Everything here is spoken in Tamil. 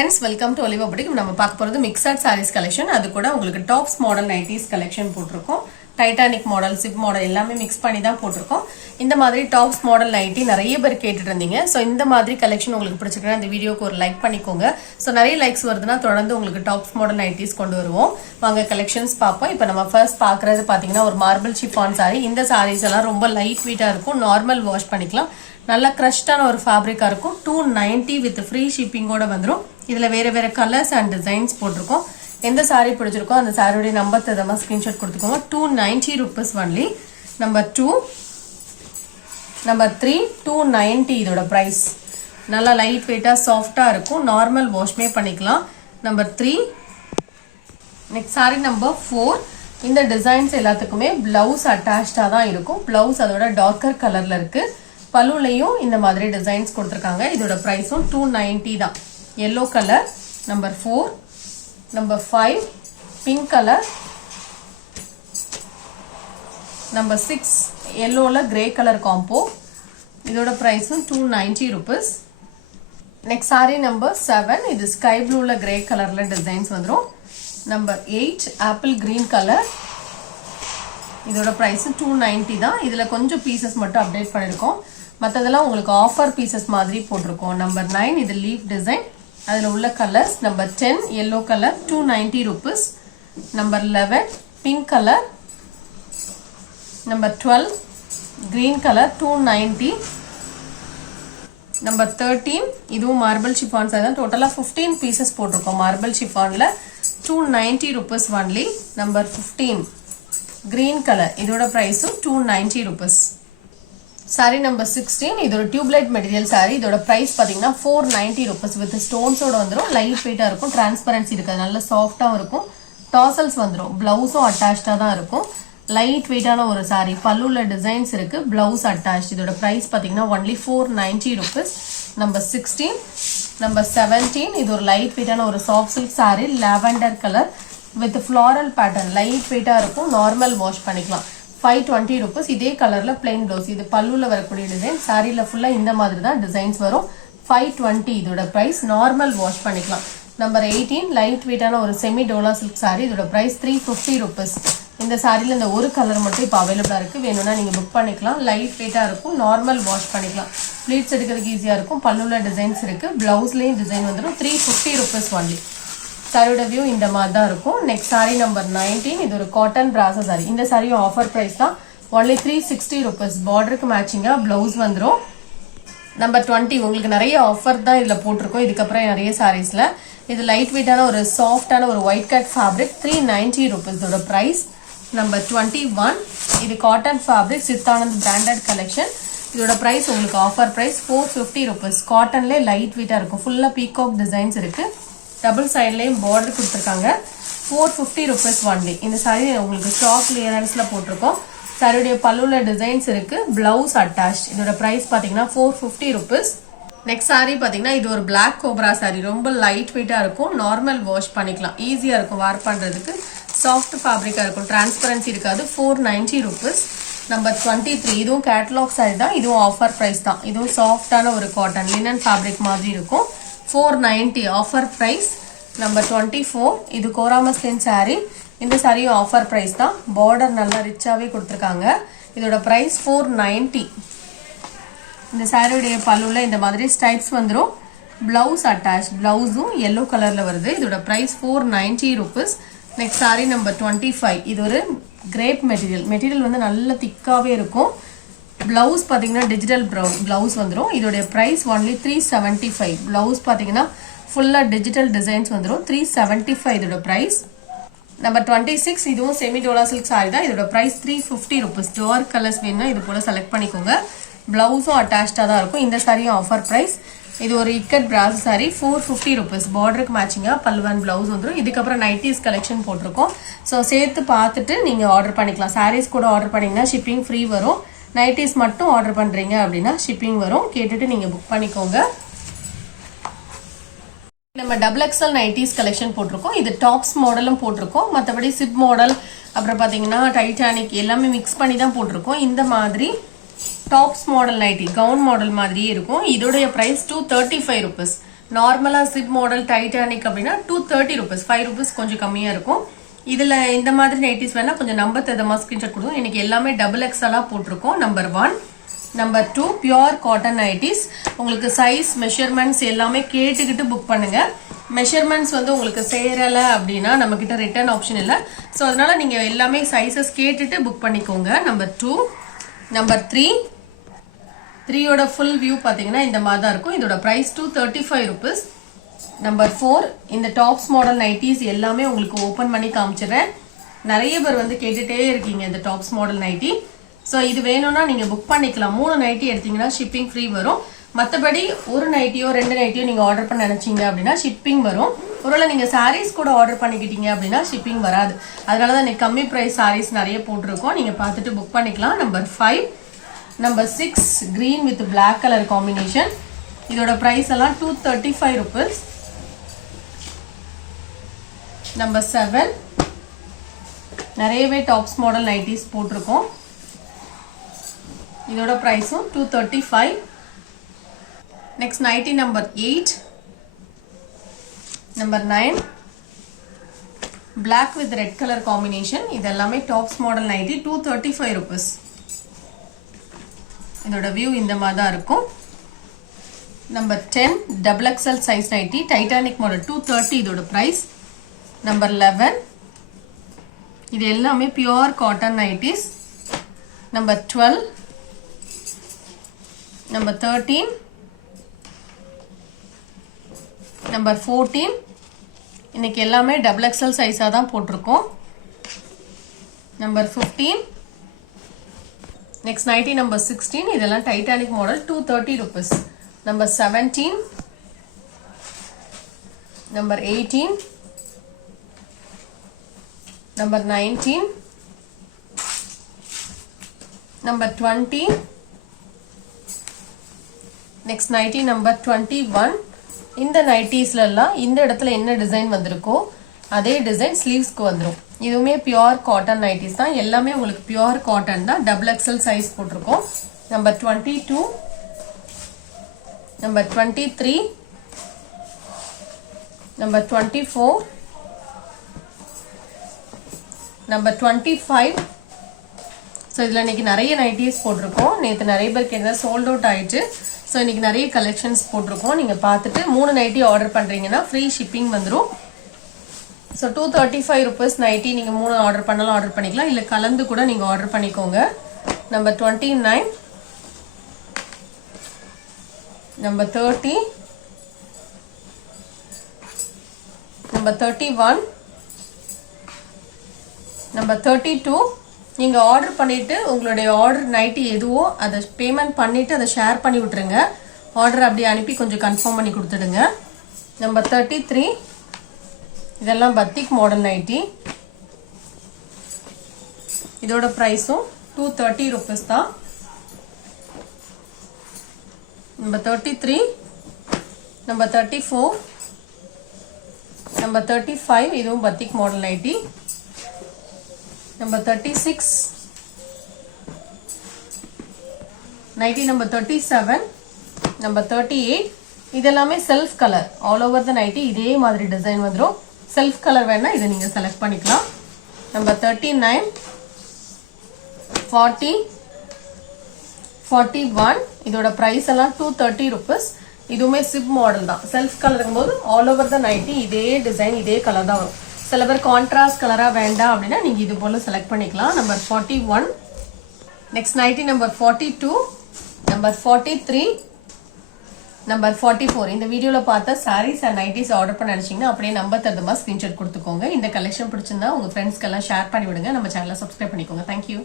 friends, welcome to Oliva Boutique. நம்ம பார்க்க போறது mixed sarees collection. அது கூட உங்களுக்கு tops model nighties collection போட்டுருக்கோம். டைட்டானிக் மாடல், சிப் மாடல் எல்லாமே மிக்ஸ் பண்ணி தான் போட்டுருக்கோம். இந்த மாதிரி டாப்ஸ் மாடல் நைட்டி நிறைய பேர் கேட்டுட்டு இருந்தீங்க. ஸோ இந்த மாதிரி கலெக்ஷன் உங்களுக்கு பிடிச்சிருக்கா இந்த வீடியோக்கு ஒரு லைக் பண்ணிக்கோங்க. ஸோ நிறைய லைக்ஸ் வருதுன்னா தொடர்ந்து உங்களுக்கு டாப்ஸ் மாடல் நைட்டிஸ் கொண்டு வருவோம். வாங்க கலெக்ஷன்ஸ் பார்ப்போம். இப்போ நம்ம ஃபர்ஸ்ட் பார்க்குறது பார்த்தீங்கன்னா ஒரு மார்பிள் ஷிஃபான் சாரி. இந்த சாரீஸ் எல்லாம் ரொம்ப லைட் வெயிட்டாக இருக்கும். நார்மல் வாஷ் பண்ணிக்கலாம். நல்ல கிரஷ்டான ஒரு ஃபேப்ரிக்கா இருக்கும். 290 வித் ஃப்ரீ ஷிப்பிங்கோட வந்துடும். இதுல வேற வேற கலர்ஸ் அண்ட் டிசைன்ஸ் போட்டிருக்கோம். எந்த சாரி பிடிச்சிருக்கோ அந்த சாரியோட நம்பர் தரமா ஸ்கிரீன்ஷாட் கொடுத்துக்கோங்க. 290 rupees ஒன்லி. நம்பர் 2, நம்பர் 3 290 இதோட பிரைஸ். நல்லா லைட் வெயிட்டா சாஃப்டா இருக்கும். நார்மல் வாஷ்மே பண்ணிக்கலாம். நம்பர் 3. Next sari number 4. இந்த டிசைன்ஸ் எல்லாத்துக்குமே பிளவுஸ் அட்டாச்சா தான் இருக்கும். பிளவுஸ் அதோட டார்க்கர் கலர்ல இருக்கு. பல்லுலையும் இந்த மாதிரி டிசைன்ஸ் கொடுத்துருக்காங்க. இதோட பிரைஸும் 290 தான். yellow colour. Number 4. Number 5 pink colour. Number 6 yellowல கிரே கலர் காம்போ. இதோட பிரைஸும் 290 rupees. Next sari number 7. இது ஸ்கை ப்ளூல கிரே கலர்ல டிசைன்ஸ் வந்துடும். Number 8 apple green colour. இதோட பிரைஸ் 290 தான். இதுல கொஞ்சம் பீசஸ் மட்டும் அப்டேட் பண்ணிருக்கோம். மற்றதெல்லாம் உங்களுக்கு ஆஃபர் பீசஸ் மாதிரி போட்டிருக்கோம். நம்பர் 9 இது லீஃப் டிசைன். அதில் உள்ள colours. Number 10 yellow colour 290 rupees. Number 11 pink colour. Number 12 green colour 290. Number 13 இதுவும் மார்பிள் ஷிஃபான் சாரி தான். டோட்டலாக 15 பீசஸ் போட்டிருக்கோம். மார்பிள் ஷிஃபான்ல 290 rupees only. Number 15 green colour. இதோட பிரைஸும் 290 rupees. சாரி நம்பர் 16 இது ஒரு டியூப்லைட் மெட்டீரியல் சாரி. இதோட பிரைஸ் பாத்தீங்கன்னா 490 rupees வித் ஸ்டோன்ஸோட வந்துடும். லைட் வெயிட்டா இருக்கும். டிரான்ஸ்பரன்சி இருக்காது. நல்ல சாஃப்டாவும் இருக்கும். டாசல்ஸ் வந்துடும். பிளவுஸும் அட்டாச்சா தான் இருக்கும். லைட் வெயிட்டான ஒரு சாரி. பல்லுல டிசைன்ஸ் இருக்கு. Blouse attach. இதோட பிரைஸ் பாத்தீங்கன்னா ஒன்லி 490 rupees. நம்பர் 16. நம்பர் 17 இது ஒரு லைட் வெயிட்டான ஒரு soft silk sorry. Lavender colour with floral pattern. Light வெயிட்டா இருக்கும். நார்மல் வாஷ் பண்ணிக்கலாம். 520 rupees. இதே கலர்ல பிளைன் பிளவுஸ். இது பல்லுல வரக்கூடிய டிசைன். சாரியில ஃபுல்லா இந்த மாதிரி தான் டிசைன்ஸ் வரும். 520 இதோட பிரைஸ். நார்மல் வாஷ் பண்ணிக்கலாம். நம்பர் 18 லைட் வெயிட்டான ஒரு செமி டோலா சில்க் சாரி. இதோட பிரைஸ் 350 rupees. இந்த சாரியில இந்த ஒரு கலர் மட்டும் இப்போ அவைலபிளா இருக்கு. வேணும்னா நீங்க புக் பண்ணிக்கலாம். லைட் வெயிட்டா இருக்கும். நார்மல் வாஷ் பண்ணிக்கலாம். ப்ளீட்ஸ் எடுக்கிறதுக்கு ஈஸியா இருக்கும். பல்லுல டிசைன்ஸ் இருக்கு. பிளவுஸ்லயும் டிசைன் வந்துடும். 350 rupees ஒன்லி. சாரியோட வியூ இந்த மாதிரி தான் இருக்கும். நெக்ஸ்ட் சாரி நம்பர் 19 இது ஒரு காட்டன் பிராசோ சாரி. இந்த சாரியும் ஆஃபர் பிரைஸ் தான். Only 360 rupees. பார்டருக்கு மேட்சிங்கா பிளவுஸ் வந்துடும். நம்பர் 20 உங்களுக்கு நிறைய ஆஃபர் தான் இதுல போட்டிருக்கோம். இதுக்கப்புறம் நிறைய சாரீஸ்ல இது லைட் வெயிட்டான ஒரு சாஃப்டான ஒரு ஒயிட் கட் ஃபேப்ரிக். 390 rupees இதோட பிரைஸ். நம்பர் 21 இது cotton fabric Chidanand branded collection. இதோட பிரைஸ் உங்களுக்கு ஆஃபர் பிரைஸ் 450 rupees. காட்டன்ல லைட் வெயிட்டா இருக்கும். ஃபுல்லா பீகாக் டிசைன்ஸ் இருக்கு. டபுள் சைட்லயும் பார்டர் கொடுத்துருக்காங்க. 450 rupees ஒன்லி. இந்த சாரி உங்களுக்கு ஸ்டாக் கிளியரன்ஸ்ல போட்டிருக்கோம். சாரியுடைய பல்லுல டிசைன்ஸ் இருக்கு. Blouse attach. இதோட பிரைஸ் பாத்தீங்கன்னா 450 rupees. நெக்ஸ்ட் சாரி பாத்தீங்கன்னா இது ஒரு பிளாக் கோப்ரா சாரி. ரொம்ப லைட் வெயிட்டா இருக்கும். நார்மல் வாஷ் பண்ணிக்கலாம். ஈஸியா இருக்கும் வார் பண்றதுக்கு. சாஃப்ட் ஃபேப்ரிக்கா இருக்கும். டிரான்ஸ்பரன்சி இருக்காது. 490 rupees. நம்பர் 23 இதுவும் கேட்டலாக் சாரி தான். இதுவும் ஆஃபர் பிரைஸ் தான். இதுவும் சாஃப்டான ஒரு காட்டன் லினன் ஃபேப்ரிக் மாதிரி இருக்கும். 490 ஆஃபர் பிரைஸ். நம்பர் 24 இது கோராமஸ்லின் சாரி. இந்த சாரியும் ஆஃபர் பிரைஸ் தான். பார்டர் நல்லா ரிச்சாவே கொடுத்துருக்காங்க. இதோட பிரைஸ் 490. இந்த சாரியுடைய பல்லுல இந்த மாதிரி ஸ்டைப்ஸ் வந்துடும். Blouse attach. பிளவுஸும் yellow கலர்ல வருது. இதோட price 490 rupees. Next sari number 25 இது ஒரு கிரேப் மெட்டீரியல். மெட்டீரியல் வந்து நல்ல திக்காவே இருக்கும். பிளவுஸ் பாத்தீங்கன்னா டிஜிட்டல் ப்ரௌன் பிளவுஸ் வந்துடும். இதோட பிரைஸ் ஒன்லி 375. பிளவுஸ் பாத்தீங்கன்னா ஃபுல்லா டிஜிட்டல் டிசைன்ஸ் வந்துடும். 375 இதோட பிரைஸ். நம்பர் 26 இதுவும் செமி டோலா சில்க் சாரி தான். இதோட பிரைஸ் 350 rupees. டார்க் கலர்ஸ் வேணும்னா இது போல செலக்ட் பண்ணிக்கோங்க. பிளவுஸும் அட்டாச்சா தான் இருக்கும். இந்த சாரியும் ஆஃபர் பிரைஸ். இது ஒரு இக்கட் பிராஸ் சாரி. 450 rupees. பார்டருக்கு மேட்சிங்கா பல்லுவன் பிளவுஸ் வந்துடும். இதுக்கப்புறம் நைட்டிஸ் கலெக்ஷன் போட்டிருக்கோம். ஸோ சேர்த்து பார்த்துட்டு நீங்க ஆர்டர் பண்ணிக்கலாம். சாரீஸ் கூட ஆர்டர் பண்ணீங்கன்னா ஷிப்பிங் ஃப்ரீ வரும். நைட்டிஸ் மட்டும் ஆர்டர் பண்றீங்க அப்படின்னா ஷிப்பிங் வரும். கேட்டுட்டு நீங்க புக் பண்ணிக்கோங்க. நம்ம டபுள் எக்ஸ்எல் நைட்டிஸ் கலெக்ஷன் போட்டிருக்கோம். இது டாப்ஸ் மாடலும் போட்டிருக்கோம். மற்றபடி சிப் மாடல் அப்புறம் பாத்தீங்கன்னா டைட்டானிக் எல்லாமே மிக்ஸ் பண்ணி தான் போட்டிருக்கோம். இந்த மாதிரி tops model nightie gown model மாதிரியே இருக்கும். இதோடைய பிரைஸ் 235 rupees. நார்மலா சிப் மாடல் டைட்டானிக் அப்படின்னா 230 rupees, 5 rupees கொஞ்சம் கம்மியா இருக்கும். இதுல இந்த மாதிரி நைட்டிஸ் வேணா கொஞ்சம் நம்பர் ததமா ஸ்கிரீன்ஷாட் கொடுங்க. இன்னைக்கு எல்லாமே டபுள் எக்ஸ்எல்லா போட்டிருக்கோம். Number 1. Number 2 pure cotton nighties. உங்களுக்கு சைஸ் மெஷர்மெண்ட்ஸ் எல்லாமே கேட்டுக்கிட்டு புக் பண்ணுங்க. மெஷர்மெண்ட்ஸ் வந்து உங்களுக்கு சேரல அப்படின்னா நம்ம கிட்ட ரிட்டர்ன் ஆப்ஷன் இல்லை. ஸோ அதனால நீங்க எல்லாமே சைஸஸ் கேட்டுட்டு புக் பண்ணிக்கோங்க. நம்பர் 2. நம்பர் 3. 3யோட ஃபுல் வியூ பாத்தீங்கன்னா இந்த மாதிரி தான் இருக்கும். இதோட பிரைஸ் 235 rupees. நம்பர் 4. இந்த டாப்ஸ் மாடல் நைட்டிஸ் எல்லாமே உங்களுக்கு ஓபன் பண்ணி காமிச்சிடுறேன். நிறைய பேர் வந்து கேட்டுட்டே இருக்கீங்க இந்த டாப்ஸ் மாடல் நைட்டி. ஸோ இது வேணும்னா நீங்க புக் பண்ணிக்கலாம். 3 நைட்டி எடுத்தீங்கன்னா ஷிப்பிங் ஃப்ரீ வரும். மற்றபடி ஒரு நைட்டியோ 2 நைட்டியோ நீங்க ஆர்டர் பண்ண நினைச்சீங்க அப்படின்னா ஷிப்பிங் வரும். ஒருவேளை நீங்க சாரீஸ் கூட ஆர்டர் பண்ணிக்கிட்டீங்க அப்படின்னா ஷிப்பிங் வராது. அதனாலதான் இன்னைக்கு கம்மி பிரைஸ் சாரீஸ் நிறைய போட்டிருக்கோம். நீங்க பார்த்துட்டு புக் பண்ணிக்கலாம். Number 5. Number 6 green with black colour combination. இதோட பிரைஸ் எல்லாம் 235 rupees. நம்பர் 7 நிறையவே டாப்ஸ் மாடல் நைட்டிஸ் போட்டிருக்கோம். இதோட பிரைஸும் 235. Next nightie number 8. Number 9 black with red colour combination. இது எல்லாமே டாப்ஸ் மாடல் நைட்டி 235 rupees. இதோட வியூ இந்த மாதிரி தான் இருக்கும். Number 10 double XL size nightie Titanic model 230. இதோட பிரைஸ். நம்பர் 11 இது எல்லாமே pure cotton nighties. Number 12. Number 13. Number 14 இன்னைக்கு எல்லாமே டபுள் எக்ஸ்எல் சைஸா தான் போட்டிருக்கோம். நம்பர் 15. Next nightie number 16. இதெல்லாம் Titanic model 230 rupees. Number 17. Number 18. Number 19. Number 20. Next nightie number 21. இந்த நைட்டிஸ்ல எல்லாம் இந்த இடத்துல என்ன டிசைன் வந்திருக்கோ அதே டிசைன் ஸ்லீவ்ஸ்க்கு வந்துடும். இதுவுமே பியூர் காட்டன் நைட்டிஸ் தான். எல்லாமே உங்களுக்கு பியூர் காட்டன் தான். டபுள் எக்ஸ்எல் சைஸ் போட்டிருக்கோம். Number 22. Number 23. Number 24. Number 25. So இதில் இன்னைக்கு நிறைய நைட்டிஸ் போட்டிருக்கோம். நேற்று நிறைய பேருக்கு என்ன சோல்ட் அவுட் ஆயிடுச்சு. ஸோ இன்னைக்கு நிறைய கலெக்ஷன்ஸ் போட்டிருக்கோம். நீங்கள் பார்த்துட்டு 3 நைட்டி ஆர்டர் பண்ணுறீங்கன்னா ஃப்ரீ ஷிப்பிங் வந்துடும். ஸோ 235 rupees நைட்டி நீங்கள் 3 ஆர்டர் பண்ணலாம், ஆர்டர் பண்ணிக்கலாம். இல்லை கலந்து கூட நீங்கள் ஆர்டர் பண்ணிக்கோங்க. நம்பர் 29. நம்பர் 30. நம்பர் 31. நம்பர் 32. நீங்க ஆர்டர் பண்ணிட்டு உங்களுடைய ஆர்டர் நைட்டி எதுவோ அதை பேமெண்ட் பண்ணிட்டு அதை ஷேர் பண்ணி விட்டுருங்க. ஆர்டர் அப்படியே அனுப்பி கொஞ்சம் கன்ஃபார்ம் பண்ணி கொடுத்துடுங்க. நம்பர் 33. இதெல்லாம் பத்திக் மாடல் நைட்டி. இதோட பிரைஸும் 230 rupees தான். நம்பர் 33. நம்பர் 34. நம்பர் 35. இதுவும் batik model nightie. Number 36. Nightie number 37. Number 38. இதெல்லாமே self colour. All over the nightie இதே மாதிரி டிசைன் வந்துடும். செல்ஃப் கலர் வேணா இதை நீங்க செலக்ட் பண்ணிக்கலாம். நம்பர் 39. 40. 41. இதோட பிரைஸ் எல்லாம் 230 rupees. இதுவுமே சிப் மாடல் தான். செல்ஃப் கலருங்கும் போது ஆல் ஓவர் த நைட்டி இதே டிசைன் இதே கலர் தான் வரும். சில பேர் கான்ட்ராஸ்ட் கலரா வேண்டாம் அப்படின்னா நீங்க இது போல செலக்ட் பண்ணிக்கலாம். Number 41. Next nightie number 42. Number 43. Number 44. இந்த வீடியோல பார்த்த சாரீஸ் அண்ட் நைட்டிஸ் ஆர்டர் பண்ண நினைச்சீங்கன்னா அப்படியே நம்பர் தருமா ஸ்கிரீன்ஷாட் கொடுத்துக்கோங்க. இந்த கலெக்ஷன் பிடிச்சிருந்தா உங்க ஃப்ரெண்ட்ஸ்க்கு எல்லாம் ஷேர் பண்ணி விடுங்க. நம்ம சேனலை சப்ஸ்கிரைப் பண்ணிக்கோங்க. தேங்க்யூ.